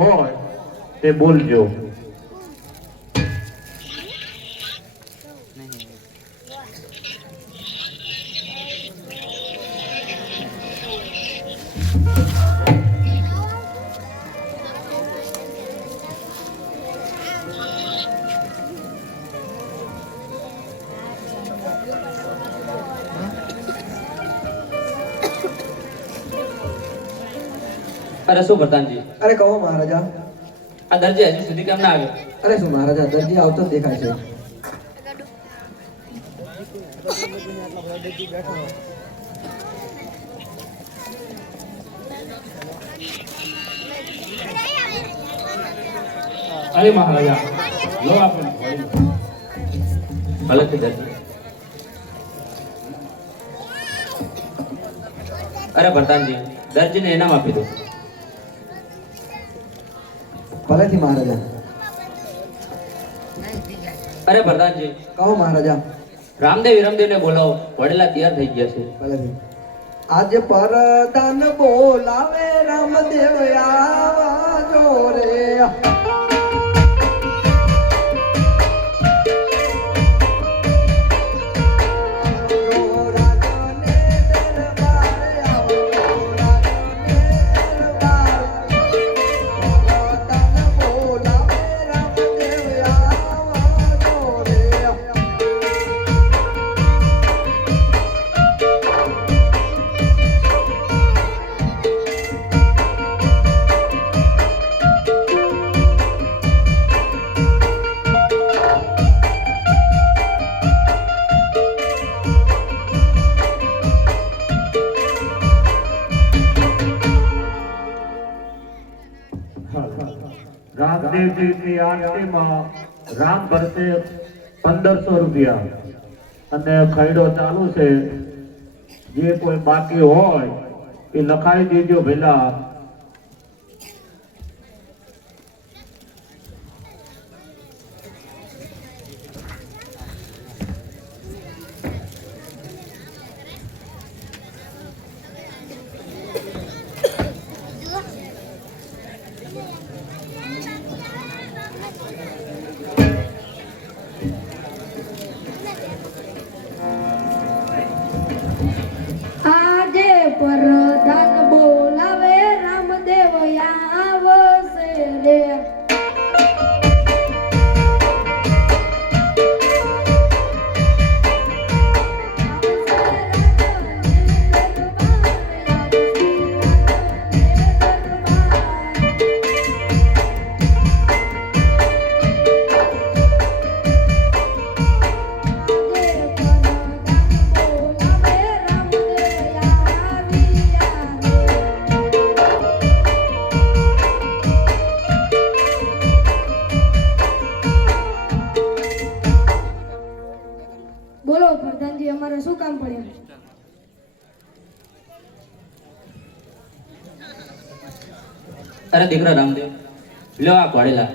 હોય તે બોલજો. અરે શું પ્રધાનજી? અરે કહો મહારાજા. આ દરજી હજી સુધી કેમ ના આવ્યો? અરે શું મહારાજા, દરજી આવતો જ દેખાય છે. અરે મહારાજા, લો આપણે ભલે છે દરજી. અરે પ્રધાનજી, દરજીને ઇનામ આપી દો. ભલેથી મહારાજા. અરે પ્રધાનજી, કહો મહારાજા. રામદેવ વિરમદેવને બોલાવો, વડેલા તૈયાર થઈ ગયા છે. ભલેથી. આજે પરદાન બોલાવે રામદેવ આવજો રે. રામદેવજીની આરતીમાં રામ ભરતે 1500 રૂપિયા અને ખૈડો ચાલુ છે. જે કોઈ બાકી હોય એ લખાઈ દેજો ભેલા. પરદાન બોલાવે રામદેવ આવશે રે. બોલો પ્રધાનજી, અમારે શું કામ પડ્યું? અરે દીકરા રામદેવ, લ્યો આ વડેલા.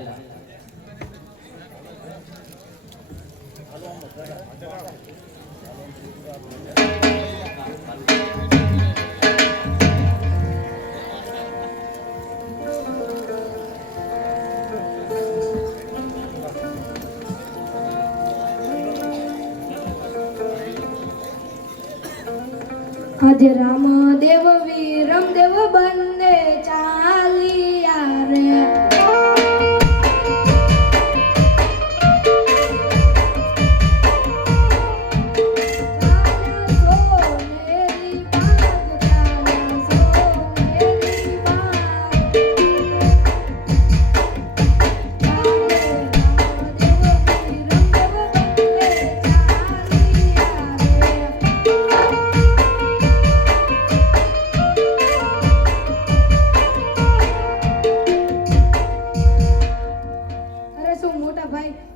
આજે રામદેવ વિરમદેવ બંને ચાલ્યા રે.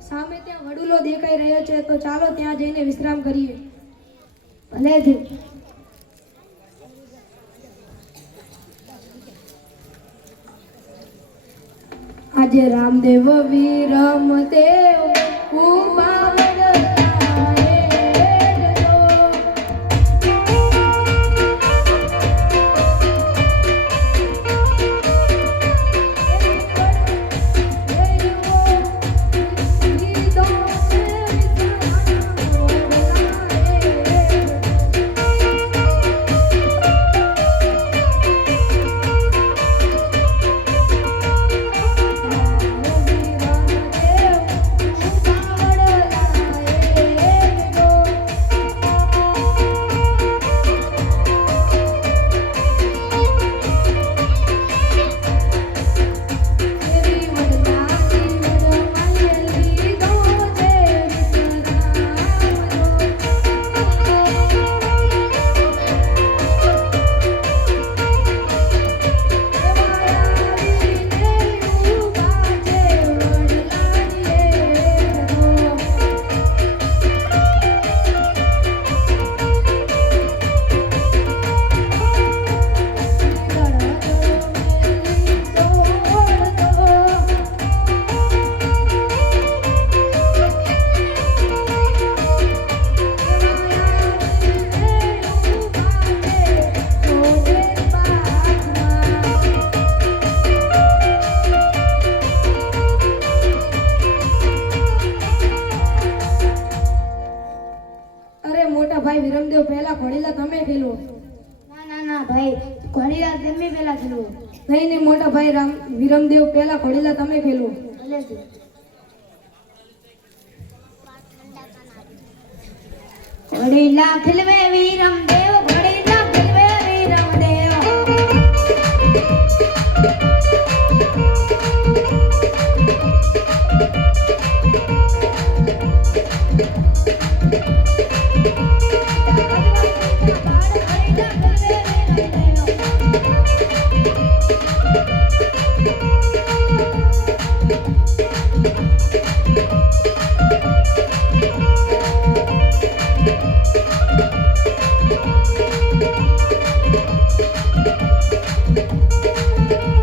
સામે ત્યાં વડુલો દેખાઈ રહ્યો છે, તો ચાલો ત્યાં જઈને વિશ્રામ કરીએ. ભલેથી. આજે રામદેવ વિરમદેવ ખૂબ નહીં નહીં મોટા ભાઈ વિરમદેવ પહેલા ઘોડીલા તમે ખેલો. ઘોડીલા ખીલવે વિરમદેવ, ઘોડીલા ખીલવે વિરમદેવ.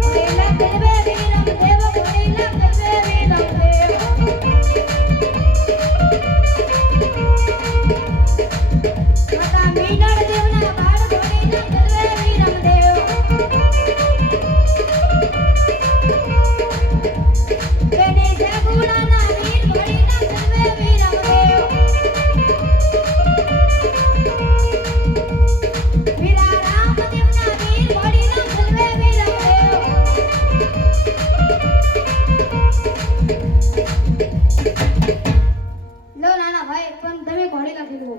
ઘોડીલા ખીલવે વિરમદેવ, ઘોડીલા ખીલવે વિરમદેવ. માતા મીનળ દેવના બાળ, ઘોડીલા ખીલવે વિરમદેવ. બેટી જગુણાના વીર, ઘોડીલા ખીલવે વિરમદેવ. વીરા રામદેવના વીર, ઘોડીલા ખીલવે વિરમદેવ. લો નાના ભાઈ, પણ તમે ઘોડીલા ખેલવો.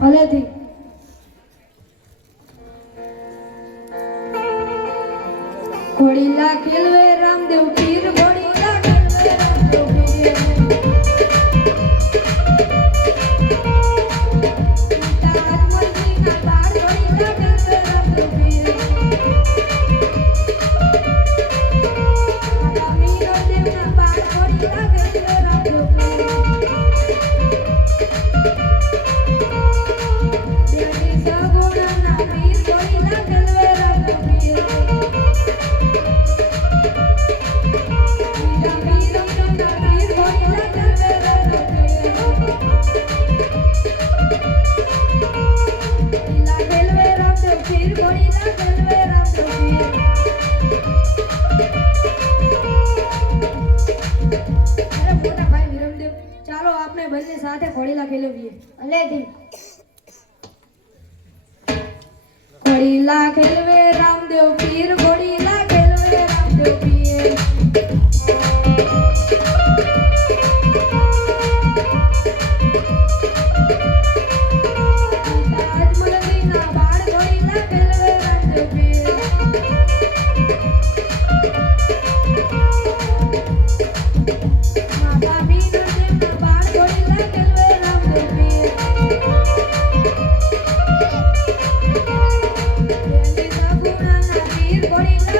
ભલેથી. ઘોડીલા ખેલવે રામદેવ પીર, ઘોડીલા ખેલવે રામદેવ પીર. પિતા આત્મજીના બાળ, ઘોડીલા ખેલવે રામદેવ પીર. માતા મીનળદેવના બાળ, ઘોડીલા ખેલવે રામદેવ પીર. બેટી સગુણાના વીર, ઘોડીલા ખેલવે રામદેવ પીર. ચાલો આપણે બંને સાથે ઘોડીલા ખેલવીએ. ભલેથી. ઘોડીલા ખેલવે રામદેવ પીર, ઘોડીલા ખેલવે રામદેવ પીર. પિતા અજમલજીના બાળ, ઘોડીલા ખેલવે રામદેવ પીર. માતા મીનળદેવના બાળ, ઘોડીલા ખેલવે રામદેવ પીર. બેટી સગુણાના વીર, ઘોડીલા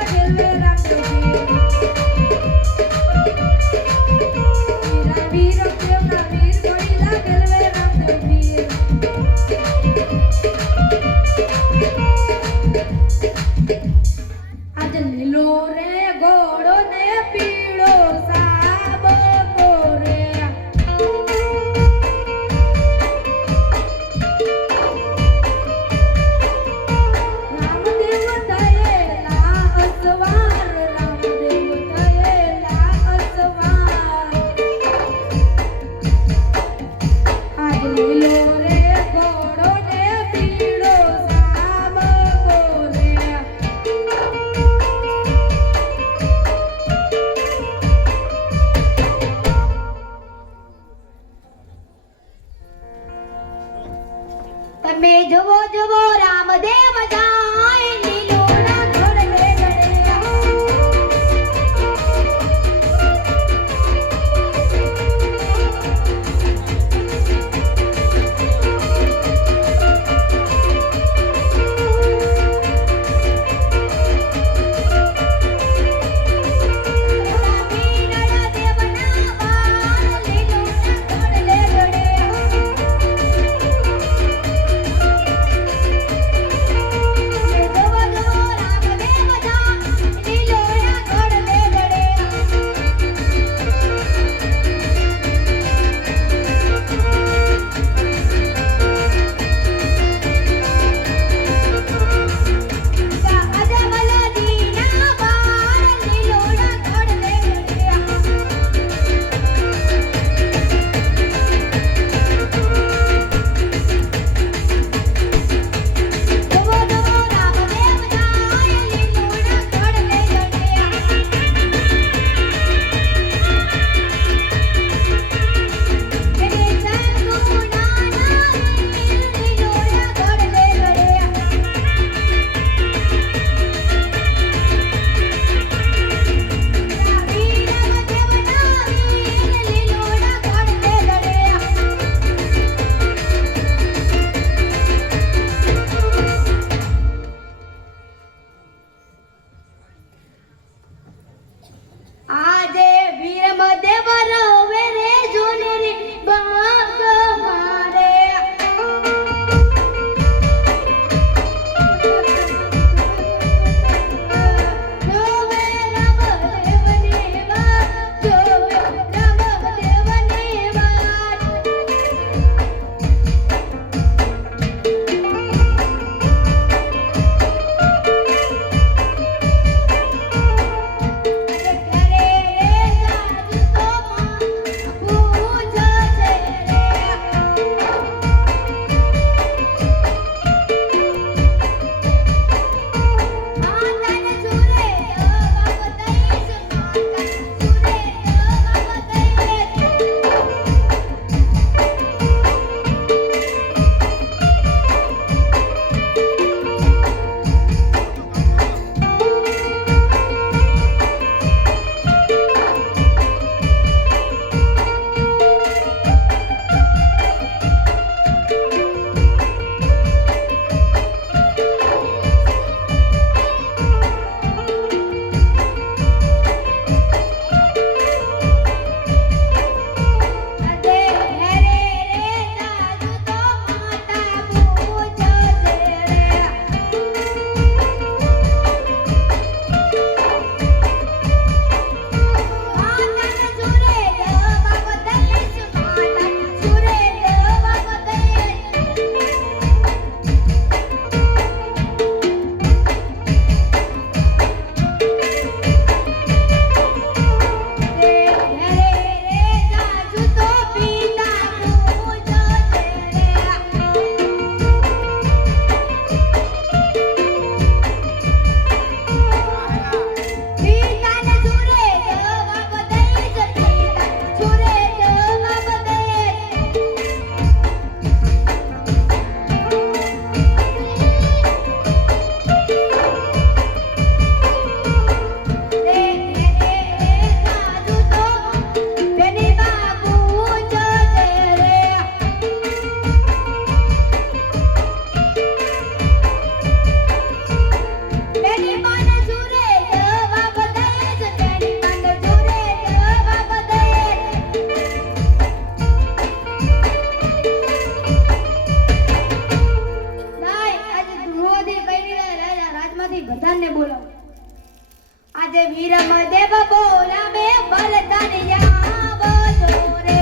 બોલાવે બલદાનિયા જોરે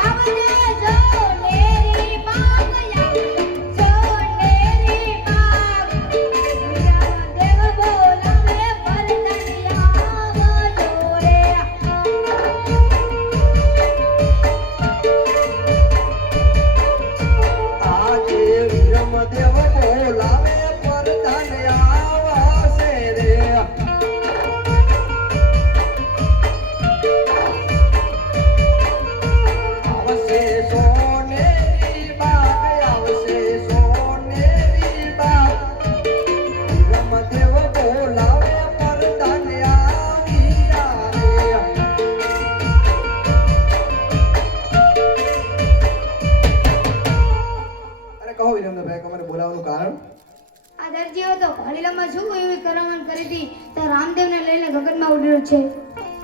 આવજે જોનેરી બાગ જોનેરી બાગ દેવ બોલાવે બલદાનિયા જોરે આજે વિરમદેવ બોલાવે પરધાન આવશે રે આવશે સોનેરી બાગ આવશે સોનેરી બાગ વિરમદેવ બોલાવે પરધાન આવ્યા રે અરે કહો વિરમદેવભાઈ તમારે બોલાવવાનું કારણ આ દરજીઓ તો ઘોડીલામાં શું એવી કરામણ કરી હતી તો રામદેવને લઈને ગગનમાં ઉડ્યો છે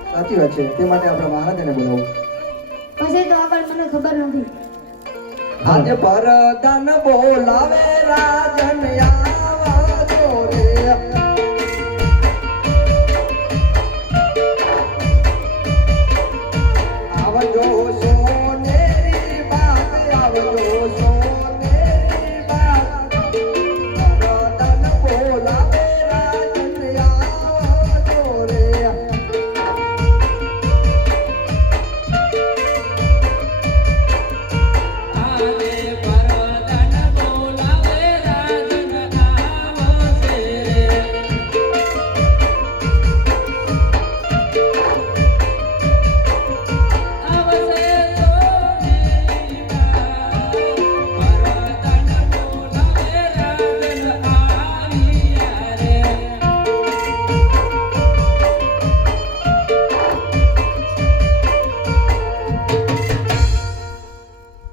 સાચી વાત છે તે માટે આપણે મહારાજાને બોલાવું પછી તો આગળ મને ખબર નથી આજે પરદાન બોલાવે રાજન આવજો રે આવજો સોનેરી બાગ આવજો સોનેરી બાગ પરદાન બોલાવે રાજન આવજો રે આલે પરદાન બોલાવે રાજન આવશે રે આવશે સોનેરી બાગ પરદાન બોલાવે રાજન આવ્યા રે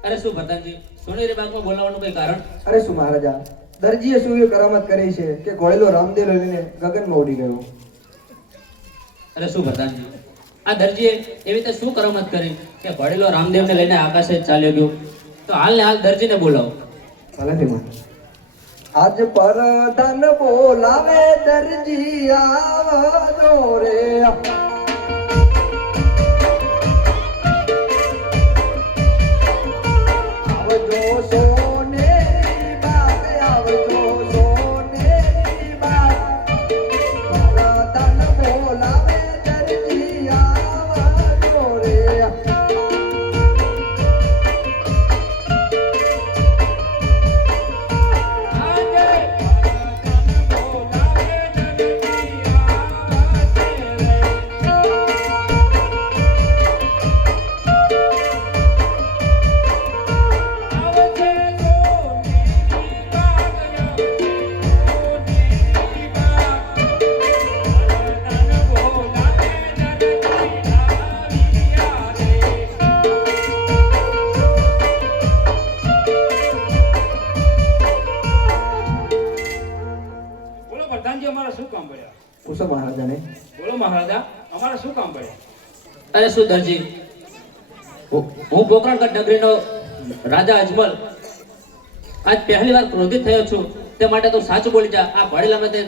અરે શું પ્રધાનજી સોનેરી બાગમાં બોલાવવાનું કઈ કારણ અરે શું મહારાજા દરજીએ શું એવી કરામત કરી છે કે ઘોડેલો રામદેવ લઈને ગગનમાં ઉડી ગયો અરે શું પ્રધાનજી આ દરજીએ એવી રીતે શું કરામત કરી કે ઘોડેલો રામદેવને લઈને આકાશે ચાલ્યો ગયો તો હાલ ને હાલ દરજીને બોલાવો ભલેથી માં આજ પરદાન બોલાવે દરજી આવજો રે આવજો સોનેરી બાગ આવજો સોનેરી બાગ પરદાન બોલાવે દરજી આવજો રે બોલો પ્રધાનજી અમારા શું કામ પડ્યા પૂછો મહારાજાને બોલો મહારાજા અમારા શું કામ પડ્યા અરે શું દરજી હું પોકરણગઢ નગરીનો રાજા અજમલ આજ પહેલી વાર ક્રોધિત થયો છું તે માટે તું સાચું બોલી જા આ ઘોડેલામાં તે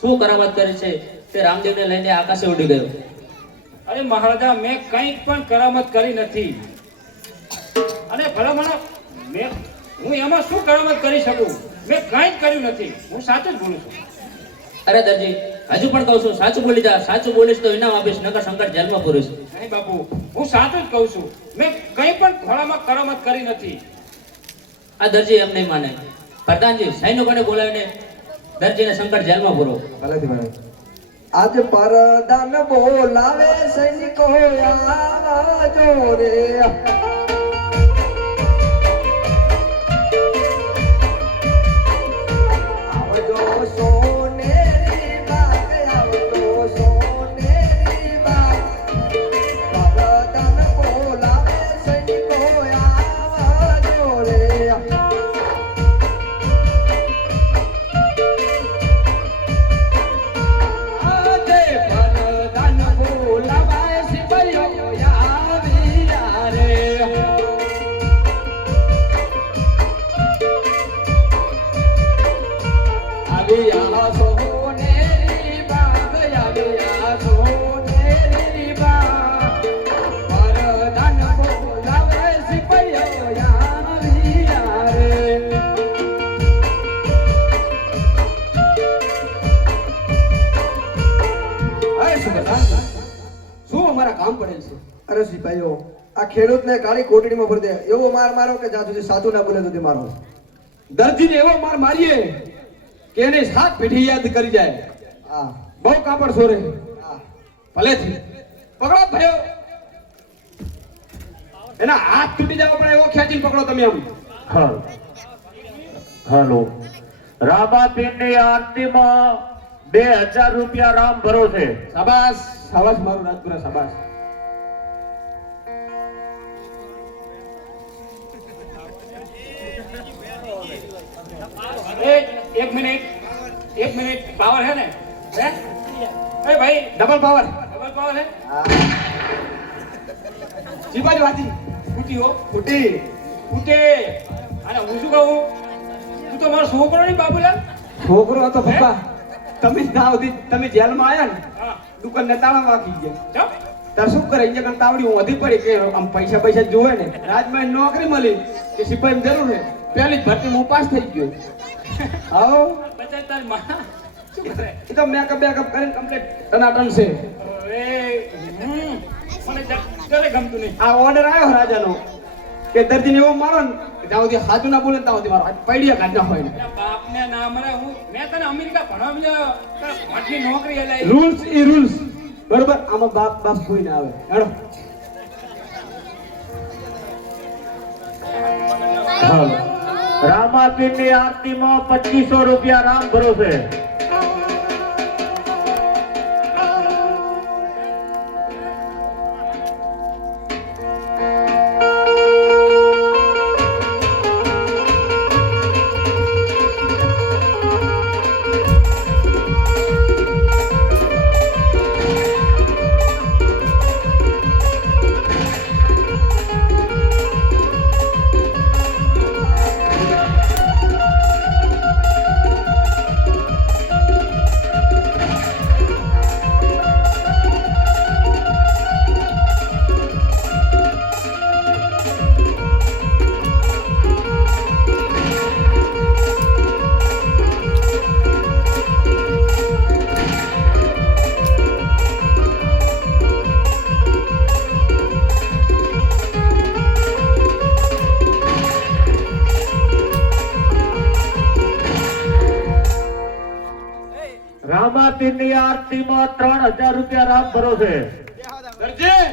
શું કરામત કરી છે તે રામદેવને લઈને આકાશે ઉડી ગયો અરે મહારાજા મેં કંઈક પણ કરામત કરી નથી અને ભલામણ મેં હું એમાં શું કરામત કરી શકું મેં કંઈ જ કર્યું નથી હું સાચું જ બોલું છું અરે દરજી હજુ પણ કહું છું સાચું બોલી જા સાચું બોલીશ તો ઇનામ આપીશ નકર સંકટ જેલમાં પૂરીશ નહીં બાપુ હું સાચું જ કહું છું મેં કંઈ પણ ઘોડામાં કરામત કરી નથી આ દરજી એમ નહીં માને પ્રધાનજી સૈનિકોને બોલાવીને દરજીને સંકટ જેલમાં પૂરો ભલેથી ભલે આજ પરદાન બોલાવે સૈનિકો આવજો રે આવજો સોનેરી બાગ આવજો સોનેરી બાગ પરદાન બોલાવે સૈનિકો આવજો રે આજે પરદાન બોલાવે સિપાઈઓ આવ્યા રે ગયા સોનેરી બા ગયા સોનેરી બા વરદાન બોલાવે સિપાઈઓ યારિયા રે શું અમારા કામ પડેલ છે? અરે સિપાહીઓ, આ ખેડૂતને કાળી કોટડીમાં ભરી દે એવો માર મારો કે જ્યાં સુધી સાચું ના બોલે સુધી મારો. દરજીને એવો માર મારીએ કે એને સાત પેઢી યાદ કરી જાય. હા બહુ કાપડ સોરે. હા ભલેથી પકડો ભયો. એના હાથ તૂટી જવા પડે એવો ખેંચીને પકડો તમે આમ. હાલો રામાપીરની આરતીમાં 2000 રૂપિયા રામ ભરોસે. શાબાશ શાબાશ મારું રાજપુરા શાબાશ. એક મિનિટ પાવર है ને હે એ ભાઈ ડબલ પાવર. ડબલ પાવર है જીબાજી વાતી ફૂટી હો ફૂટી. ફૂટે અને હું શું કહું તું તો મારો છોકરો નહીં બાબુલાલ છોકરો હતો પપ્પા. તમે ત્યાં સુધી તમે જેલમાં આયા ને હા દુકાનને તાળા વાગી ગયા. ચાલ તાર શું કરે અહીંયા કણ તાવડી હું વધી પડી કે આમ પૈસા જોવે ને. રાજમાં નોકરી મળી કે સિપાહીની જરૂર છે. પહેલી જ ભરતી હું પાસ થઈ ગયો. આવો બચાવ તાર માં શું કરે એ તો મેકઅપ કરીને કમ્પ્લીટ ટનાટન છે. અરે મને જરે ગમતું નહીં આ ઓર્ડર આવ્યો રાજાનો કે દર્દીને એવો મારો ને કે જ્યાં સુધી સાચું ના બોલે ને ત્યાં સુધી મારો પૈડિયા કાઢ નાખો એને. એના બાપને ના મને મેં તને અમેરિકા ભણવા મળ્યો આટલી નોકરી હલાવી રૂલ્સ ઈ રૂલ્સ બરોબર. આમાં બાપ કોઈ ના આવે. હેડો હાલો રામાપીરની આરતીમાં 2500 રૂપિયા રામ ભરોસે. રામાપીરની આરતીમાં 3000 રૂપિયા રામ ભરોસે. દરજી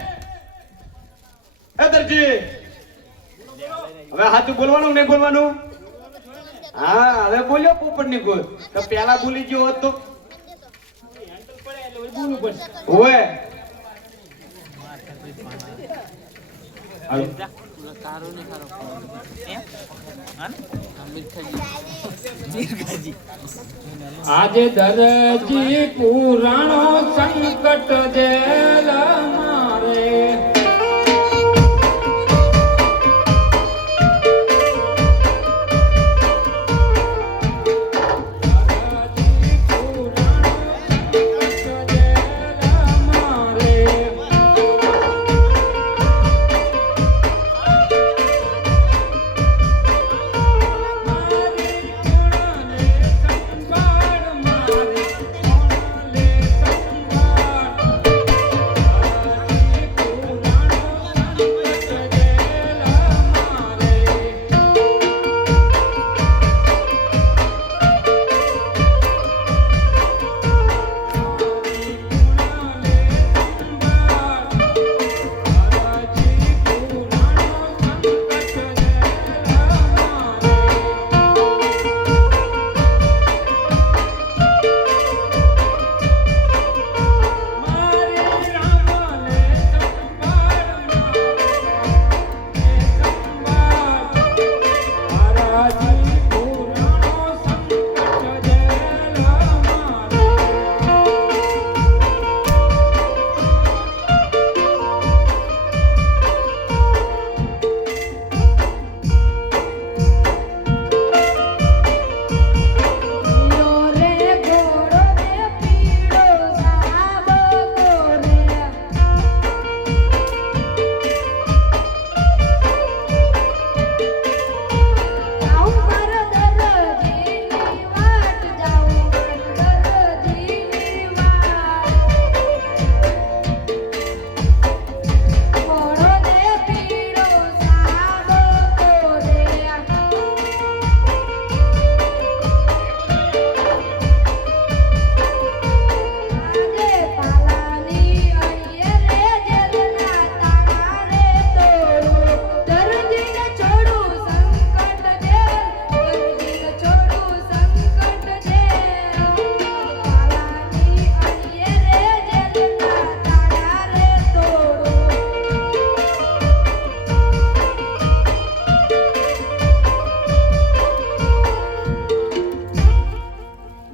એ દરજી હવે સાચું બોલવાનું નહીં બોલવાનું? હા હવે બોલ્યો પોપટ ની ગોળ. તો પેલા બોલી ગયો હોત તો ઓએ આજે દરજી પુરાણો સંકટ જેલ મારે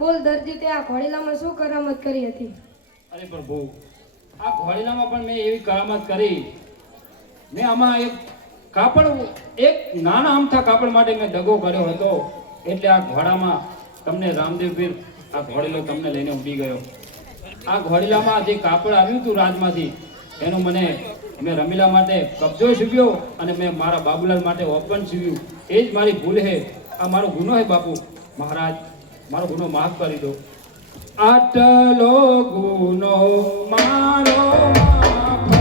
બોલ દરજી તે આ ઘોડીલામાં શું કરામત કરી હતી? અરે પ્રભુ, આ ઘોડીલામાં પણ મેં એવી કરામત કરી. મેં આમાં એક નાના અમથા કાપડ માટે મેં દગો કર્યો હતો, એટલે આ ઘોડામાં તમને રામદેવ પીર આ ઘોડીલો તમને લઈને ઉડી ગયો. આ ઘોડીલામાં જે કાપડ આવ્યું હતું રાજમાંથી, એનું મેં રમીલા માટે કબજો સીવ્યો અને મેં મારા બાબુલાલ માટે ઓપન સીવ્યું. એ જ મારી ભૂલ છે, આ મારો ગુનો છે બાપુ. મહારાજ, મારો ગુનો માફ કરી દો. આટલો ગુનો મારો માફ કરો.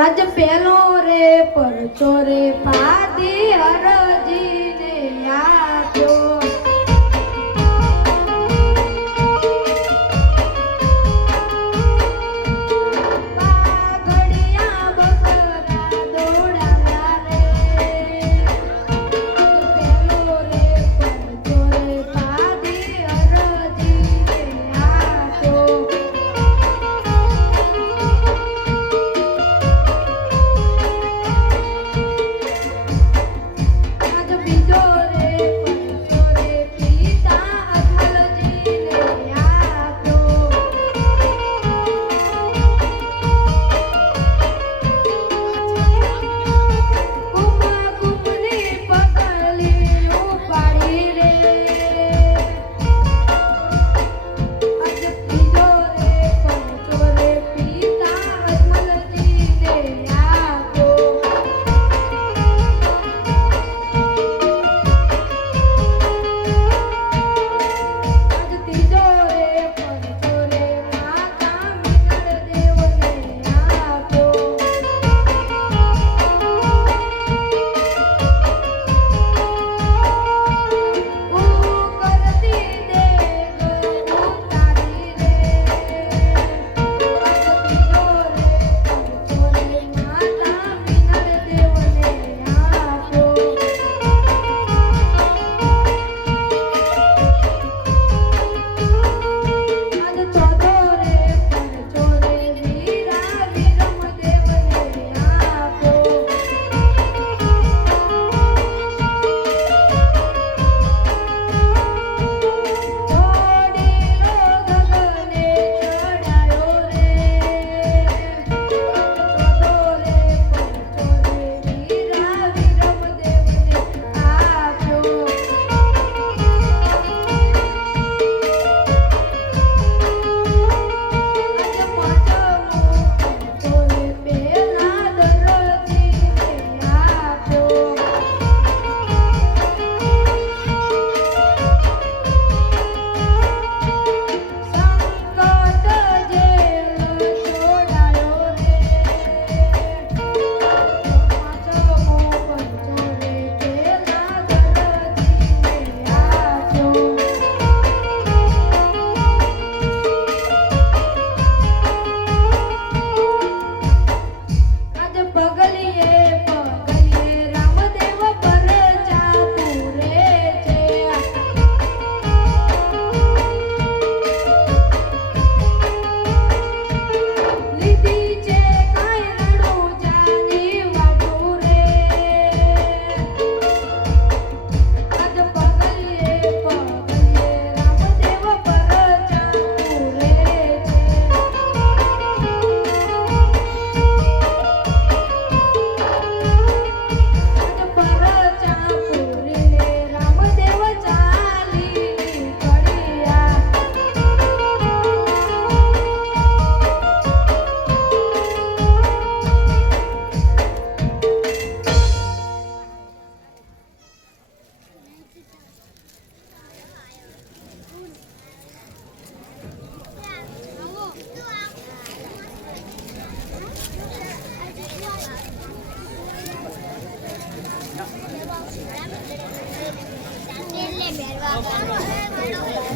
આજ પેલો રે પરચો રે પાદી હરજીને આપ્યો. પાઘડિયા બકરા દોડાવ્યા રે. પેલો રે પરચો રે પાદી હરજીને આપ્યો. આજ બીજો રે પરચો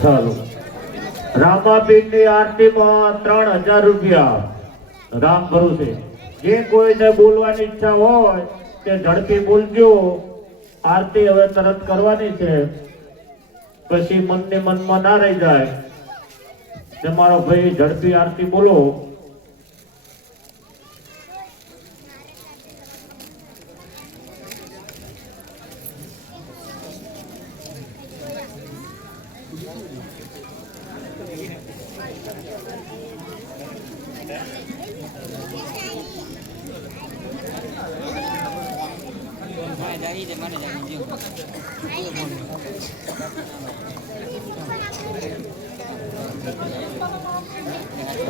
ચાલો રામાપીરની આરતીમાં 3000 રૂપિયા રામ ભરોસે. જે કોઈને બોલવાની ઈચ્છા હોય તે ઝડપી બોલજો. આરતી હવે તરત કરવાની છે, પછી મનને મનમાં ના રહી જાય. તે મારો ભાઈ ઝડપી આરતી બોલો.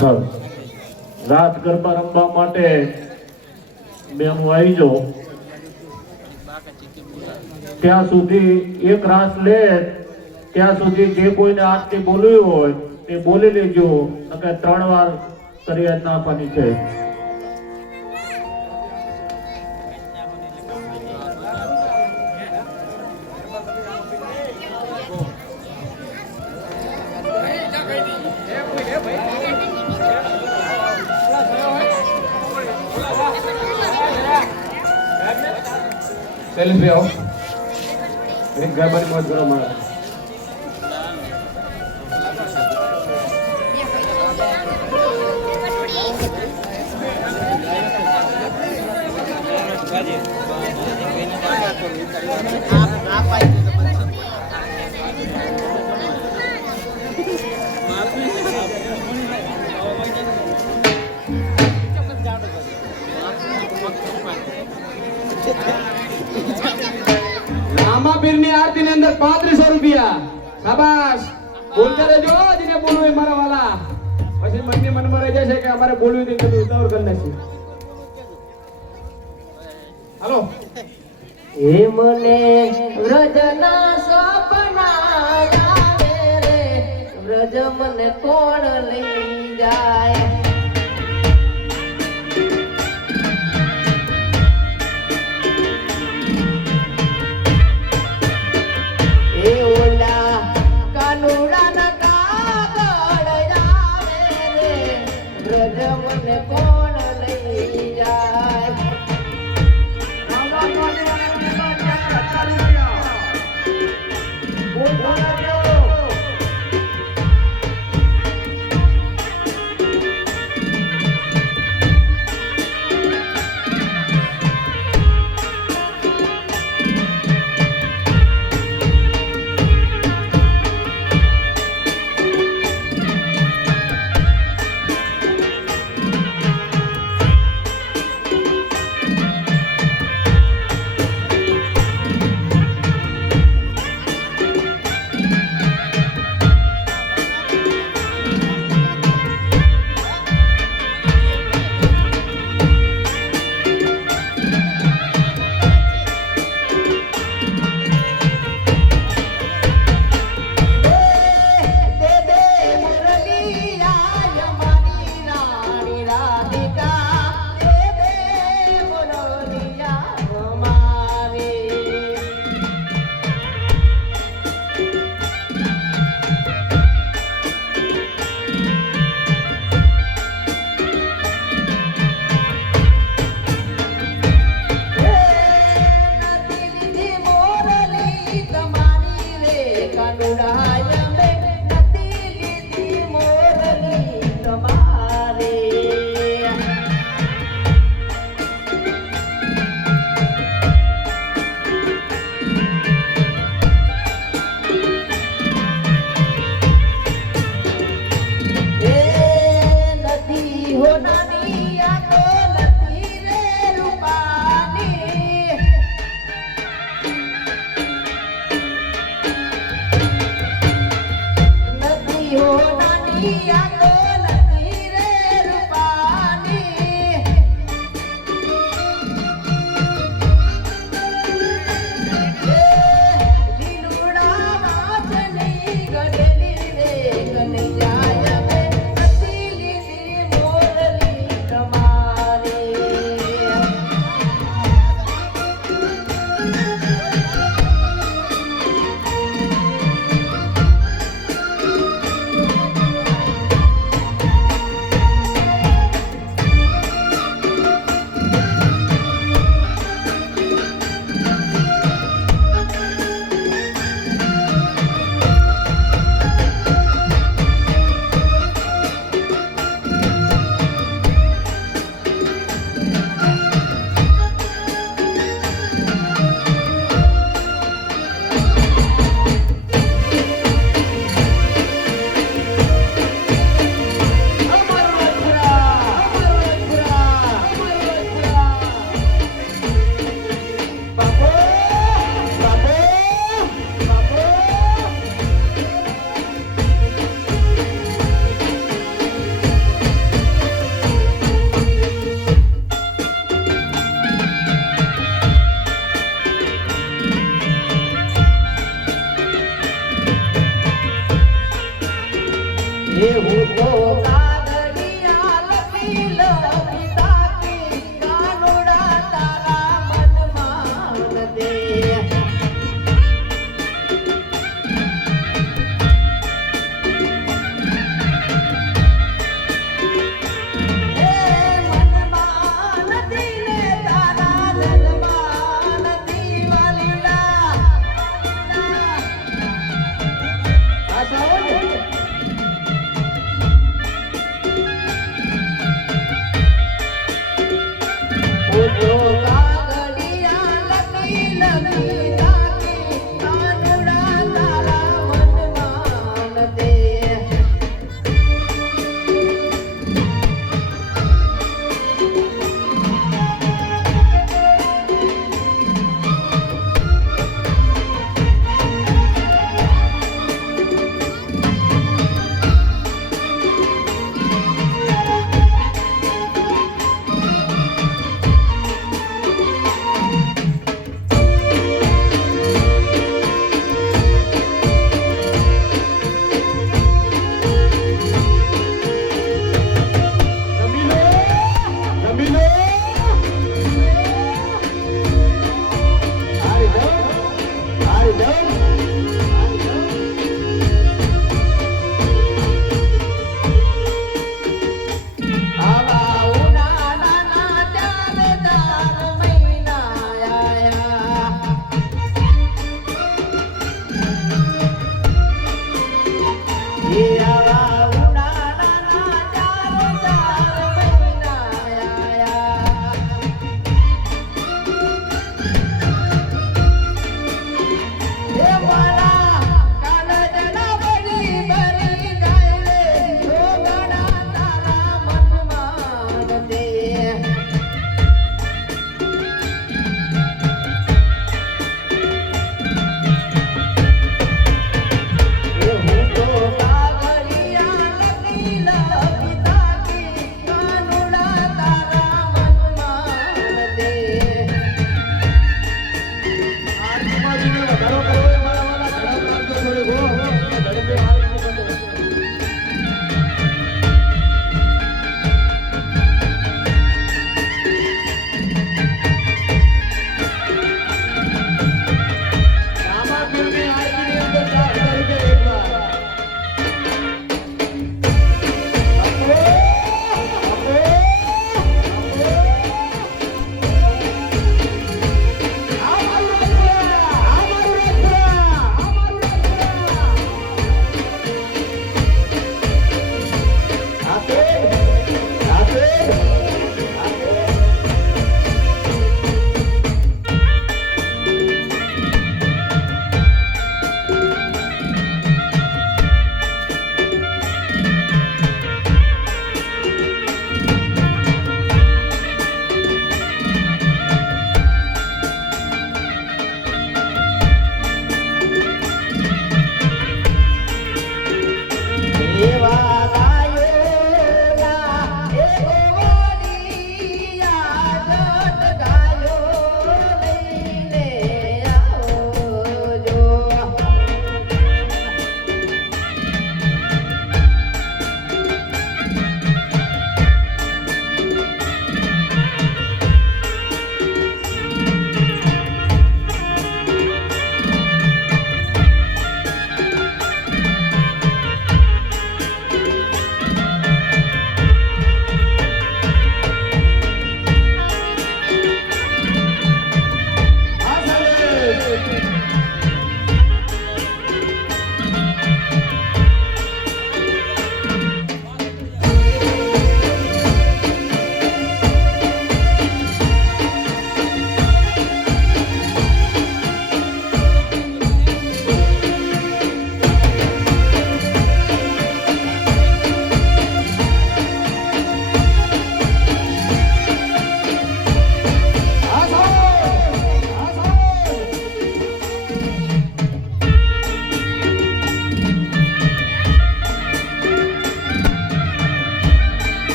હા, રાત ગરબા રમવા માટે બેનું આવી જાઓ. ત્યાં સુધી એક રાસ લે ત્યાં સુધી જે કોઈને આરતી બોલવી હોય તે બોલી લેજો. નકર 3 વાર ફરિયાદ નાખવાની છે. શૈલેષભાઈ આવો. એક ગરબાની મોજ કરો મારા. રામાપીરની આરતીની અંદર 3500 રૂપિયા. શાબાશ. બોલતા રહેજો જેને બોલવું એ મારા વાલા. પછી મનની મનમાં રહી જશે કે અમારે બોલવું નથી, બધું ઉતાવળ કરી નાખી. હાલો. એ મને વ્રજના સપના આવે રે, વ્રજ મને કોણ લઈ જાય. એ ઓલા કાનુડાના કાગળ આવે રે, વ્રજ મને કોણ લઈ જાય.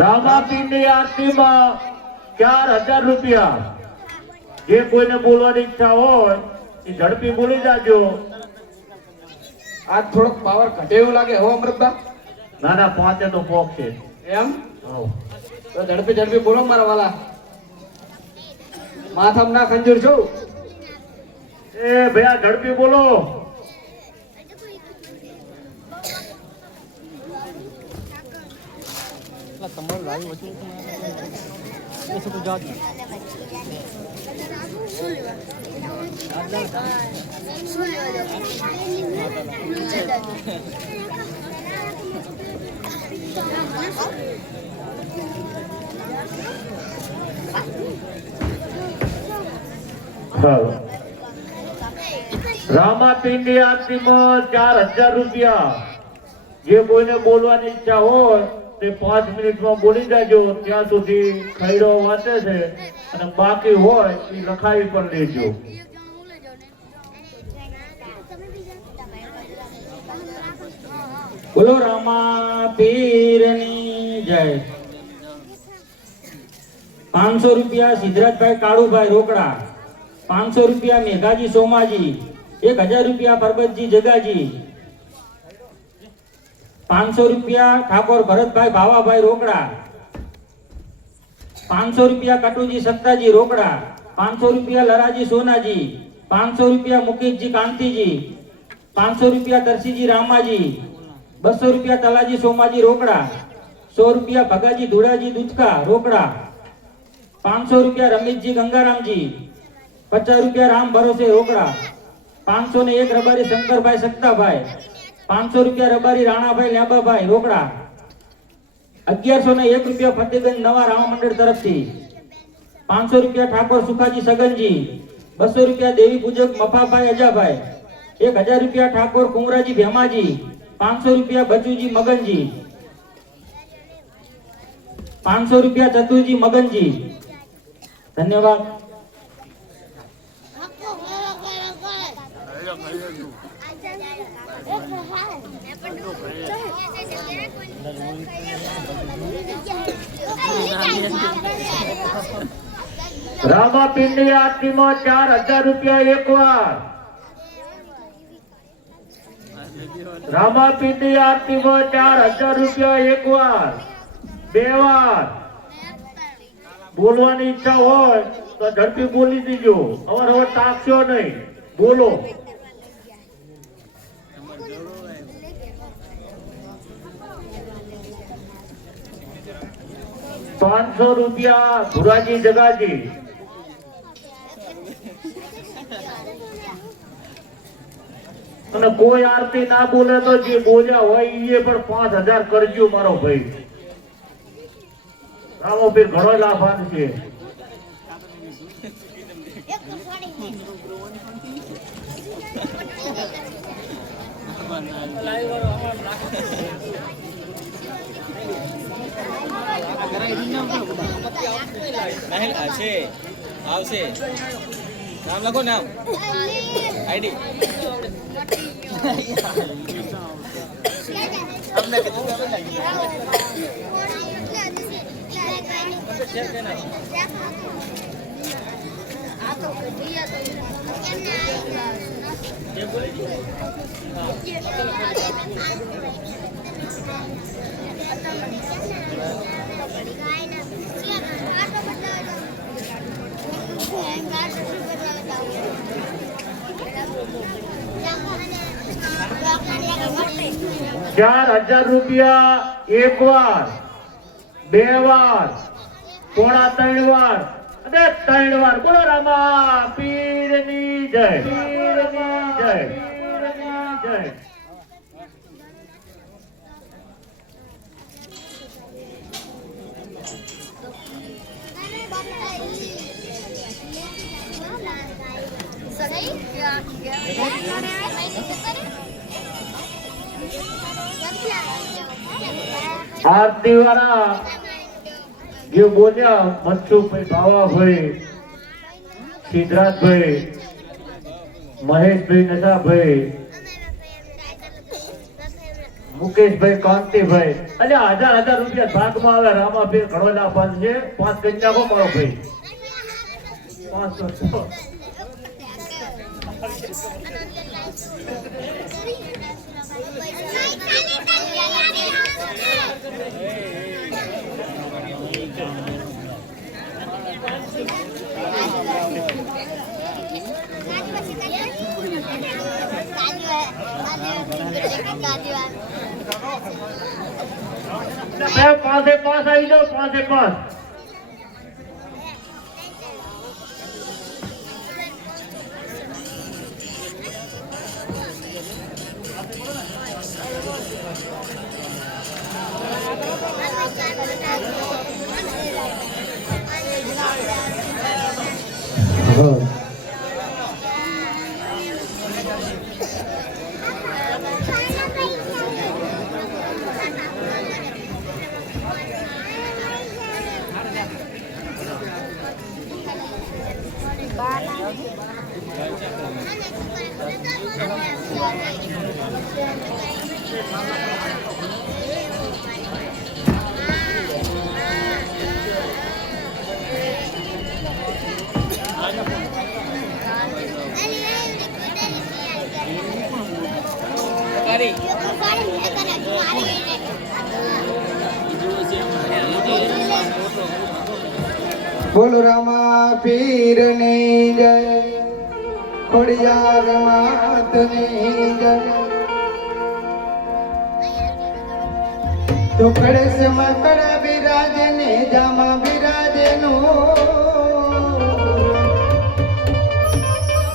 રામાપીરની આરતીમાં 4000 રૂપિયા. જે કોઈને બોલવાની ઈચ્છા હોય એ ઝડપી બોલી જાજો. આજ થોડોક પાવર ઘટે એવું લાગે હો અમૃતબા. ના ના, 5 તો પોક છે. એમ હાઉ. તો ઝડપી ઝડપી બોલો મારા વાલા. માથામાં ના ખંજર છું. એ ભૈયા ઝડપી બોલો. રામાપીરની આરતીમાં 4000 રૂપિયા. જે કોઈને બોલવાની ઈચ્છા હોય તે 5 મિનિટમાં બોલી જાજો. ત્યાં સુધી ખૈરો વાંચે છે અને બાકી હોય એ લખાવી પણ લેજો. બોલો રામા પીરની જય. 500 રૂપિયા સિદ્ધરાજભાઈ કાળુભાઈ રોકડા. 500 રૂપિયા મેઘાજી સોમાજી. 1000 રૂપિયા પરબતજી જગાજી. 500 રૂપિયા ઠાકોર ભરતભાઈ ભાવાભાઈ રોકડા. 500 રૂપિયા કટુજી સત્તાજી રોકડા. 500 રૂપિયા લરાજી સોનાજી. 500 રૂપિયા મુકેશજી કાંતિજી. 500 રૂપિયા દર્શીજી રામાજી. 200 રૂપિયા તલાજી સોમાજી રોકડા. 100 રૂપિયા ભગાજી ધુડાજી દુચકા રોકડા. ₹500 રમેશજી ગંગારામજી, ₹50 રામ ભરોસે રોકડા, ₹501 રબારી શંકરભાઈ સત્તાભાઈ, ₹500 રબારી રાણાભાઈ લ્યાબાભાઈ રોકડા, ₹1101 ફતેગંજ નવા રામ મંડળ તરફથી, ₹500 ઠાકોર સુખાજી સગનજી, ₹200 દેવી પૂજક મફાભાઈ અજાભાઈ, ₹1000 ઠાકોર કુંવરાજી ભેમાજી, ₹500 બચુજી મગનજી, ₹500 ચતુરજી મગનજી. ધન્યવાદ. રામાપીરની આરતીમાં ₹4000 એકવાર. રામાપીરની આરતીમાં ₹4000 એકવાર. બે વાર. બોલવાની ઈચ્છા હોય તો ઝડપી બોલી દીજો. અવાર તાકશો નહીં. બોલો. ₹500 ભુરાજી જગાજી. અને કોઈ આરતી ના બોલે તો જે બોલ્યા હોય એ પણ 5000 કરજો મારો ભાઈ. રામોપીર ઘણો લાભાન છે. આવશે નામ લખો નામ આઈડી ₹4000 એક વાર, બે વાર, પોણા 3 વાર અને 3 વાર. બોલો રામા પીરની જય. પીરની જય. પીરની જય. આરતી વાળા જે બોલ્યા મનસુખભાઈ, બાવાભાઈ, સિદ્ધરાજભાઈ, મહેશભાઈ, નશાભાઈ, મુકેશભાઈ, કાંતિભાઈ અને ₹1000 ભાગમાં આવે. રામાપીર ઘણો લાભાન છે. 5 કરી નાખો મારો ભાઈ. 500. પાંચે પાંચ આવી જાઓ. 5 બોલો રામા પીરની જય, ખોડિયાર માતની જય. તો કળશ મકડ બિરાજે ને જામા બિરાજે નું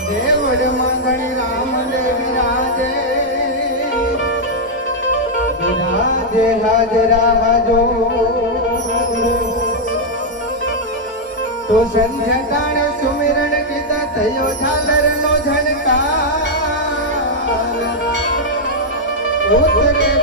દેવડ માંગણી રામ દે વિરાજે વિરાજે હાજરા હાજો તો સંધ્યાકાળે સુમિરણ કીધા થયો ઝાલર નો ઝણકાર ઉતરે